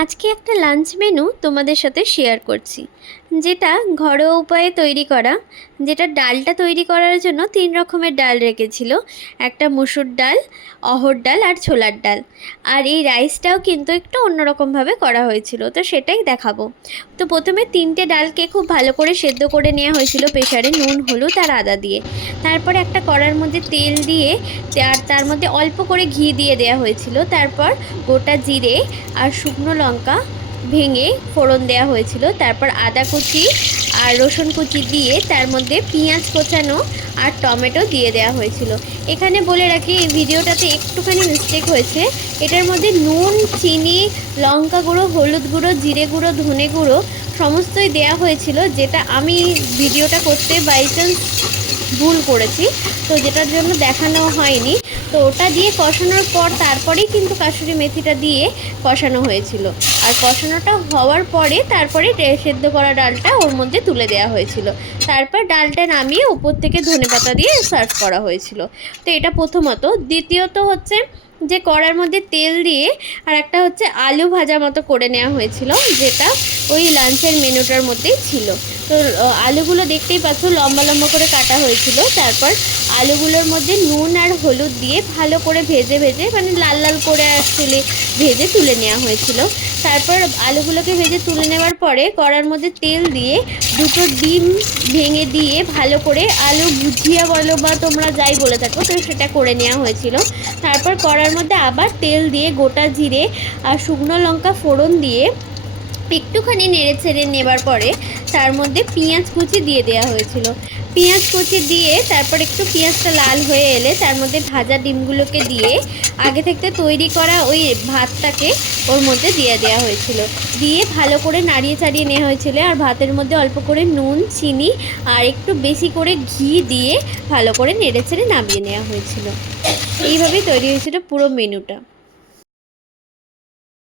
আজকে একটা lunch menu তোমাদের সাথে শেয়ার করছি, যেটা ঘরোয়া উপায়ে তৈরি করা। যেটা ডালটা তৈরি করার জন্য 3 রকমের ডাল রেখেছিল, একটা মুসুর ডাল, অড়হর ডাল আর ছোলার ডাল। আর এই রাইসটাও কিন্তু একটু অন্যরকমভাবে করা হয়েছিল, তো সেটাই দেখাবো। তো প্রথমে 3টে ডালকে খুব ভালো করে সেদ্ধ করে নেওয়া হয়েছিল প্রেসারে, নুন, হলুদ আর আদা দিয়ে। তারপরে একটা কড়ার মধ্যে তেল দিয়ে আর তার মধ্যে অল্প করে ঘি দিয়ে দেওয়া হয়েছিল। তারপর গোটা জিরে আর শুকনো লঙ্কা ভেঙে ফোড়ন দেওয়া হয়েছিল। তারপর আদা কুচি আর রসুন কুচি দিয়ে তার মধ্যে পেঁয়াজ কোচানো আর টমেটো দিয়ে দেওয়া হয়েছিল। এখানে বলে রাখি, এই ভিডিওটাতে একটুখানি মিস্টেক হয়েছে। এটার মধ্যে নুন, চিনি, লঙ্কা গুঁড়ো, হলুদ গুঁড়ো, জিরে গুঁড়ো, ধনে গুঁড়ো সমস্তই দেওয়া হয়েছিল, যেটা আমি ভিডিওটা করতে বাই চান্স ভুল করেছি, তো যেটার জন্য দেখানো হয়নি। তো ওটা দিয়ে কষানোর পর তারপরেই কিন্তু কাসুরি মেথিটা দিয়ে কষানো হয়েছিল। আর কষানোটা হওয়ার পরে তারপরে সেদ্ধ করা ডালটা ওর মধ্যে তুলে দেওয়া হয়েছিল। তারপর ডালটা নামিয়ে উপর থেকে ধনেপাতা দিয়ে সার্ভ করা হয়েছিল। তো এটা প্রথমত। দ্বিতীয়ত হচ্ছে যে কড়ার মধ্যে তেল দিয়ে আর একটা হচ্ছে আলু ভাজা মতো করে নেওয়া হয়েছিল, যেটা ওই লাঞ্চের মেনুটার মধ্যেই ছিল। তো আলুগুলো দেখতেই পাচ্ছ লম্বা লম্বা করে কাটা হয়েছিল। তারপর আলুগুলোর মধ্যে নুন আর হলুদ দিয়ে ভালো করে ভেজে ভেজে মানে লাল লাল করে আসলে ভেজে তুলে নেওয়া হয়েছিল। তারপর আলুগুলোকে ভেজে তুলে নেওয়ার পরে কড়ার মধ্যে তেল দিয়ে 2টো ডিম ভেঙে দিয়ে ভালো করে আলু ভুজিয়া বলো বা তোমরা যাই বলে থাকো, তো সেটা করে নেওয়া হয়েছিল। তারপর কড়ার মধ্যে আবার তেল দিয়ে গোটা জিরে আর শুকনো লঙ্কা ফোড়ন দিয়ে একটুখানি নেড়ে ছেড়ে নেবার পরে তার মধ্যে পেঁয়াজ কুচি দিয়ে দেওয়া হয়েছিল। পেঁয়াজ কুচি দিয়ে তারপর একটু পেঁয়াজটা লাল হয়ে এলে তার মধ্যে ভাজা ডিমগুলোকে দিয়ে আগে থেকে তৈরি করা ওই ভাতটাকে ওর মধ্যে দিয়ে দেওয়া হয়েছিল। দিয়ে ভালো করে নাড়িয়ে চাড়িয়ে নেওয়া হয়েছিল। আর ভাতের মধ্যে অল্প করে নুন, চিনি আর একটু বেশি করে ঘি দিয়ে ভালো করে নেড়ে ছেড়ে নামিয়ে নেওয়া হয়েছিল। এইভাবেই তৈরি হয়েছিল পুরো মেনুটা।